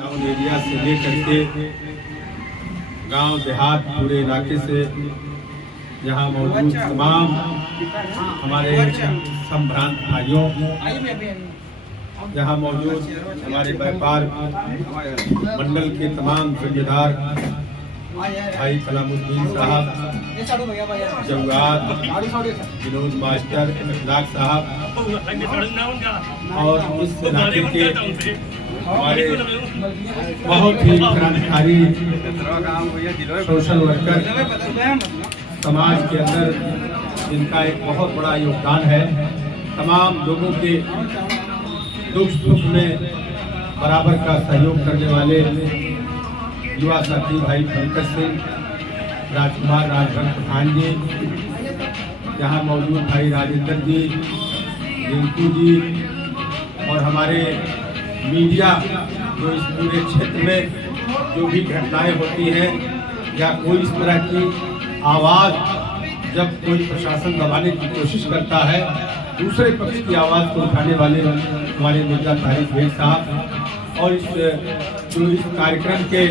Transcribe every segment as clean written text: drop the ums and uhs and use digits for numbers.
Town area से लेकर के गांव देहात पूरे इलाके से यहाँ मौजूद तमाम हमारे संभ्रांत भाइयों, यहाँ मौजूद हमारे व्यापार मंडल के तमाम जिम्मेदार भाई कलामुद्दीन साहब, जवाद, विनोद मास्टर, इखलाक साहब और इस इलाके के हमारे बहुत ही क्रांतिकारी सोशल वर्कर, समाज के अंदर इनका एक बहुत बड़ा योगदान है। तमाम लोगों के दुख सुख में बराबर का सहयोग करने वाले युवा साथी भाई पंकज सिंह, राजकुमार राजभर पठान जी, यहाँ मौजूद भाई राजेंद्र जी, रिंकू जी और हमारे मीडिया जो इस पूरे क्षेत्र में जो भी घटनाएं होती हैं या कोई इस तरह की आवाज़ जब कोई प्रशासन दबाने की कोशिश करता है, दूसरे पक्ष की आवाज़ को उठाने वाले हमारे मिर्जा तारिक बेग साहब और इस कार्यक्रम के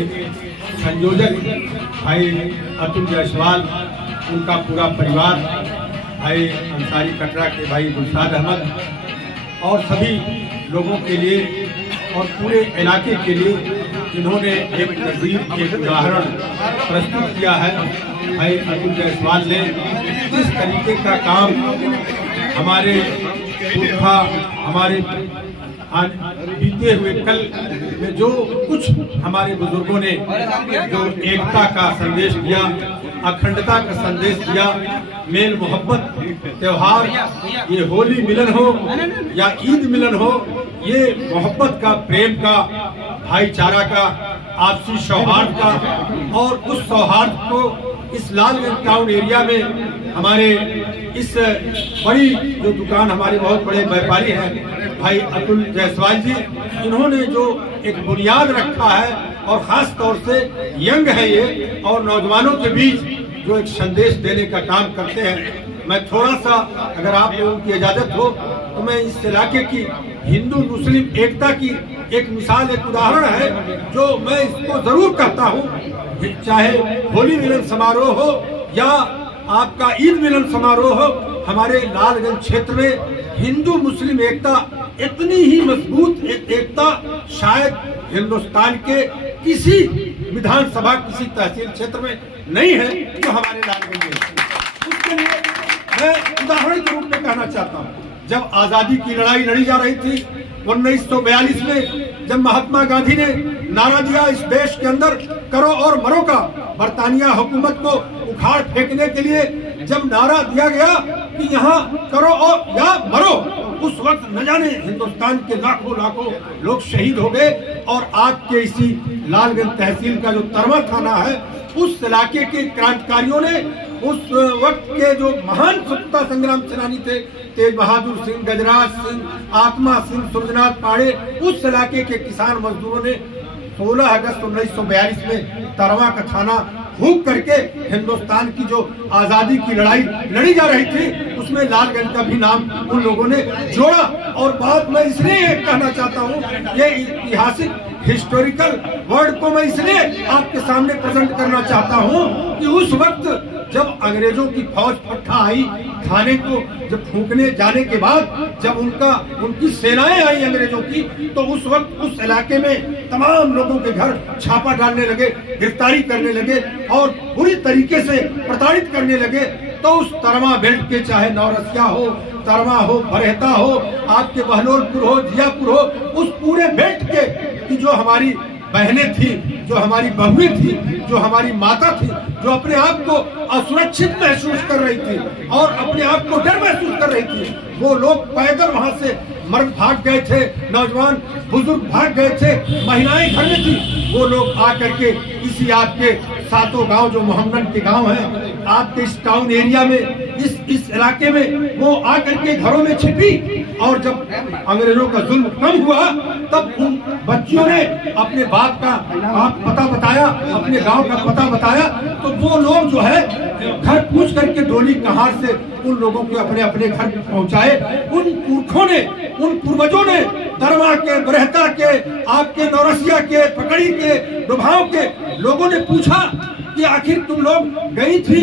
संयोजक भाई अतुल जायसवाल, उनका पूरा परिवार, भाई अंसारी कटरा के भाई गुलशाद अहमद और सभी लोगों के लिए और पूरे इलाके के लिए इन्होंने एक नज़ीर, एक उदाहरण प्रस्तुत किया है। भाई अतुल जायसवाल ने जिस तरीके का काम हमारे पुरखा, हमारे बीते हुए कल में जो कुछ हमारे बुजुर्गों ने जो एकता का संदेश दिया, अखंडता का संदेश दिया, मेल मोहब्बत त्योहार, ये होली मिलन हो या ईद मिलन हो, ये मोहब्बत का, प्रेम का, भाईचारा का, आपसी सौहार्द का, और उस सौहार्द को इस लालगंज टाउन एरिया में हमारे इस बड़ी जो दुकान, हमारे बहुत बड़े व्यापारी हैं भाई अतुल जायसवाल जी, इन्होंने जो एक बुनियाद रखा है और खास तौर से यंग है ये और नौजवानों के बीच जो एक संदेश देने का काम करते हैं। मैं थोड़ा सा, अगर आप लोगों की इजाजत हो तो मैं इस इलाके की हिंदू मुस्लिम एकता की एक मिसाल, एक उदाहरण है जो मैं इसको जरूर कहता हूँ, चाहे होली मिलन समारोह हो या आपका ईद मिलन समारोह हो, हमारे लालगंज क्षेत्र में हिंदू मुस्लिम एकता इतनी ही मजबूत एकता शायद हिंदुस्तान के किसी विधानसभा, किसी तहसील क्षेत्र में नहीं है जो हमारे लालगंज में। उसके लिए मैं उदाहरण के रूप में कहना चाहता हूँ, जब आजादी की लड़ाई लड़ी जा रही थी 1942 में, जब महात्मा गांधी ने नारा दिया इस देश के अंदर करो और मरो का, बरतानिया हुकूमत को उखाड़ फेंकने के लिए जब नारा दिया गया कि यहाँ करो और या मरो, उस वक्त न जाने हिंदुस्तान के लाखों लाखों लोग शहीद हो गए। और आज के इसी लालगंज तहसील का जो तरमा थाना है, उस इलाके के क्रांतिकारियों ने, उस वक्त के जो महान स्वतंत्रता संग्राम सेनानी थे, तेज बहादुर सिंह, गजराज सिंह, आत्मा सिंह, सूरजनाथ पाड़े, उस इलाके के किसान मजदूरों ने 16 अगस्त 1942 में तरवा का थाना फूंक करके हिंदुस्तान की जो आजादी की लड़ाई लड़ी जा रही थी, उसमें लालगंज का भी नाम उन लोगों ने जोड़ा। और बात मैं इसलिए कहना चाहता हूँ, ये ऐतिहासिक हिस्टोरिकल वर्ड को मैं इसलिए आपके सामने प्रेजेंट करना चाहता हूँ कि उस वक्त जब अंग्रेजों की फौज पट्टा आई, थाने को जब फूंकने जाने के बाद जब उनकी सेनाएं आई अंग्रेजों की, तो उस वक्त उस इलाके में तमाम लोगों के घर छापा डालने लगे, गिरफ्तारी करने लगे और पूरी तरीके से प्रताड़ित करने लगे। तो उस तरमा बेल्ट के, चाहे नौरसिया हो, तरमा हो, बरहेता हो, आपके बहलोलपुर हो, जियापुर हो, उस पूरे बेल्ट के की जो हमारी बहनें थी, जो हमारी बहुएं थी, जो हमारी माता थी, जो अपने आप को असुरक्षित महसूस कर रही थी और अपने आप को डर महसूस कर रही थी, वो लोग पैदल वहां से मर्द भाग गए थे, नौजवान बुजुर्ग भाग गए थे, महिलाएं घर में थी, वो लोग आकर के इसी आपके सातों गांव जो मोहम्मदन के गांव हैं, आपके इस टाउन एरिया में, इस इलाके में वो आकर के घरों में छिपी और जब अंग्रेजों का जुल्म कम हुआ तब उन बच्चियों ने अपने बाप का पता बताया, अपने गांव का पता बताया, तो वो लोग जो है घर पूछ करके डोली कहार से उन लोगों को अपने अपने घर पहुंचाए। उन पुरखों ने, उन पूर्वजों ने दरवा के, बरहता के, आपके नौरसिया के, पकड़ी के, डुभाव के लोगों ने पूछा कि आखिर तुम लोग गई थी,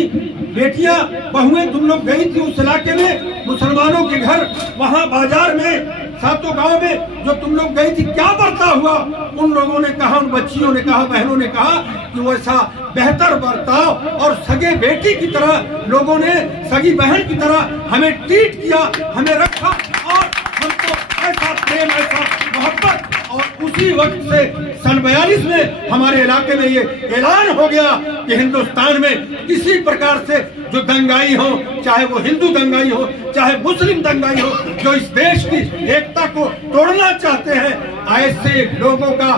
बेटियां बहुएं तुम लोग गई थी उस इलाके में, मुसलमानों के घर, वहां बाजार में, सातों गांव में जो तुम लोग गई थी, क्या बर्ताव हुआ? उन लोगों ने कहा, उन बच्चियों ने कहा, बहनों ने कहा कि वैसा बेहतर बर्ताव और सगे बेटी की तरह लोगों ने, सगी बहन की तरह हमें ट्रीट किया, हमें रखा और हमको ऐसा प्रेम, ऐसा मोहब्बत। और उसी वक्त से सन 42 में हमारे इलाके में ये ऐलान हो गया कि हिंदुस्तान में किसी प्रकार से जो दंगाई हो, चाहे वो हिंदू दंगाई हो, चाहे मुस्लिम दंगाई हो, जो इस देश की एकता को तोड़ना चाहते हैं, ऐसे लोगों का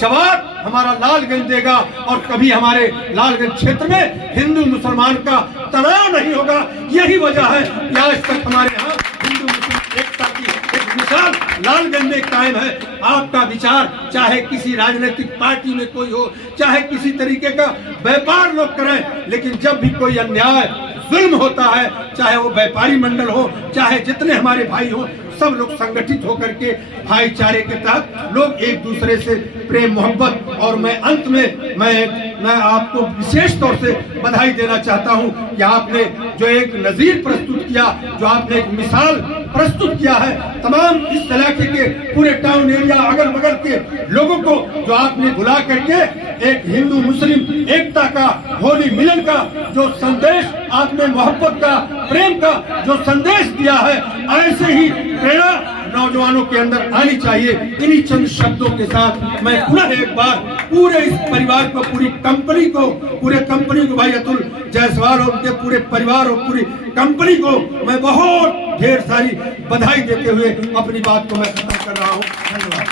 जवाब हमारा लालगंज देगा। और कभी हमारे लालगंज क्षेत्र में हिंदू मुसलमान का तनाव नहीं होगा। यही वजह है कि आज तक हमारे यहाँ हिंदू मुस्लिम एकता की एक मिसाल लालगंज में कायम है। आपका विचार चाहे किसी राजनीतिक पार्टी में कोई हो, चाहे किसी तरीके का व्यापार लोग करें, लेकिन जब भी कोई अन्याय, जुल्म होता है, चाहे वो व्यापारी मंडल हो, चाहे जितने हमारे भाई हो, सब लोग संगठित होकर के भाईचारे के तहत लोग एक दूसरे से प्रेम मोहब्बत। और मैं अंत में मैं आपको विशेष तौर से बधाई देना चाहता हूं कि आपने जो एक नजीर प्रस्तुत किया, जो आपने एक मिसाल प्रस्तुत किया है, तमाम इस इलाके के पूरे टाउन एरिया, अगल बगल के लोगों को जो आपने बुला करके एक हिंदू मुस्लिम एकता का, होली मिलन का जो संदेश आपने, मोहब्बत का, प्रेम का जो संदेश दिया है, ऐसे ही प्रेरणा नौजवानों के अंदर आनी चाहिए। इन्हीं चंद शब्दों के साथ मैं पुनः एक बार पूरे इस परिवार को, पूरी कंपनी को, पूरे कंपनी को, भाई अतुल जायसवाल और उनके पूरे परिवार और पूरी कंपनी को मैं बहुत ढेर सारी बधाई देते हुए अपनी बात को मैं खत्म कर रहा हूँ। धन्यवाद।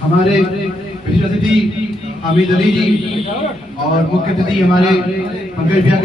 हमारे विशिष्ट अतिथि हामिद अली जी और मुख्य अतिथि हमारे पंकज भैया